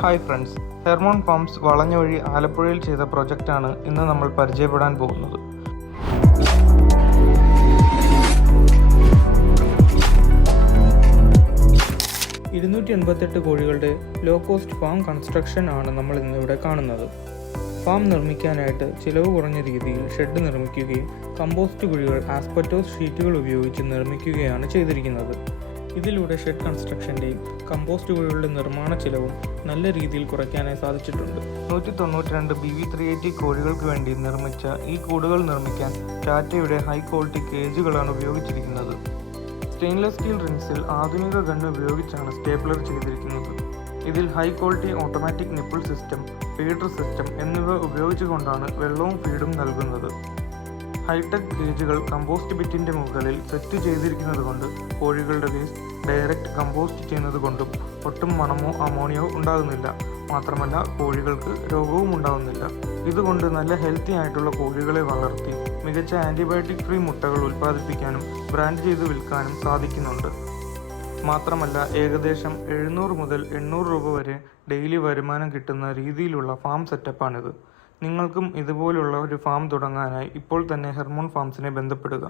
Hi friends, Hermon farms വളഞ്ഞ വഴി ആലപ്പുഴയിൽ ചെയ്ത പ്രൊജക്റ്റാണ് ഇന്ന് നമ്മൾ പരിചയപ്പെടാൻ പോകുന്നത്. കോഴികളുടെ ലോ കോസ്റ്റ് ഫാം കൺസ്ട്രക്ഷൻ ആണ് നമ്മൾ ഇന്നിവിടെ കാണുന്നത്. ഫാം നിർമ്മിക്കാനായിട്ട് ചിലവ് കുറഞ്ഞ രീതിയിൽ ഷെഡ് നിർമ്മിക്കുകയും കമ്പോസ്റ്റ് കുഴികൾ ആസ്പെറ്റോസ് ഷീറ്റുകൾ ഉപയോഗിച്ച് നിർമ്മിക്കുകയാണ് ചെയ്തിരിക്കുന്നത്. ഇതിലൂടെ ഷെഡ് കൺസ്ട്രക്ഷൻ്റെയും കമ്പോസ്റ്റ് കുഴികളുടെ നിർമ്മാണ ചിലവും നല്ല രീതിയിൽ കുറയ്ക്കാനായി സാധിച്ചിട്ടുണ്ട്. 192 BV380 കോഴികൾക്ക് വേണ്ടി നിർമ്മിച്ച ഈ കൂടുകൾ നിർമ്മിക്കാൻ ടാറ്റയുടെ ഹൈ ക്വാളിറ്റി കേജുകളാണ് ഉപയോഗിച്ചിരിക്കുന്നത്. സ്റ്റെയിൻലെസ് സ്റ്റീൽ റിങ്സിൽ ആധുനിക ഗണ്ണ് ഉപയോഗിച്ചാണ് സ്റ്റേപ്ലർ ചെയ്തിരിക്കുന്നത്. ഇതിൽ high quality automatic nipple system, feeder system എന്നിവ ഉപയോഗിച്ചുകൊണ്ടാണ് വെള്ളവും ഫീഡും നൽകുന്നത്. ഹൈടെക് കേജുകൾ കമ്പോസ്റ്റ് ബിറ്റിൻ്റെ മുകളിൽ സെറ്റ് ചെയ്തിരിക്കുന്നത് കൊണ്ട് കോഴികളുടെ വേസ്റ്റ് ഡയറക്റ്റ് കമ്പോസ്റ്റ് ചെയ്യുന്നത് കൊണ്ടും ഒട്ടും മണമോ അമോണിയോ ഉണ്ടാകുന്നില്ല. മാത്രമല്ല കോഴികൾക്ക് രോഗവും ഉണ്ടാകുന്നില്ല. ഇതുകൊണ്ട് നല്ല ഹെൽത്തി ആയിട്ടുള്ള കോഴികളെ വളർത്തി മികച്ച ആൻറ്റിബയോട്ടിക് ഫ്രീ മുട്ടകൾ ഉൽപ്പാദിപ്പിക്കാനും ബ്രാൻഡ് ചെയ്ത് വിൽക്കാനും സാധിക്കുന്നുണ്ട്. മാത്രമല്ല ഏകദേശം 700 മുതൽ 800 രൂപ വരെ ഡെയിലി വരുമാനം കിട്ടുന്ന രീതിയിലുള്ള ഫാം സെറ്റപ്പാണിത്. നിങ്ങൾക്കും ഇതുപോലുള്ള ഒരു ഫാം തുടങ്ങാനായി ഇപ്പോൾ തന്നെ ഹെർമോൺ ഫാംസിനെ ബന്ധപ്പെടുക.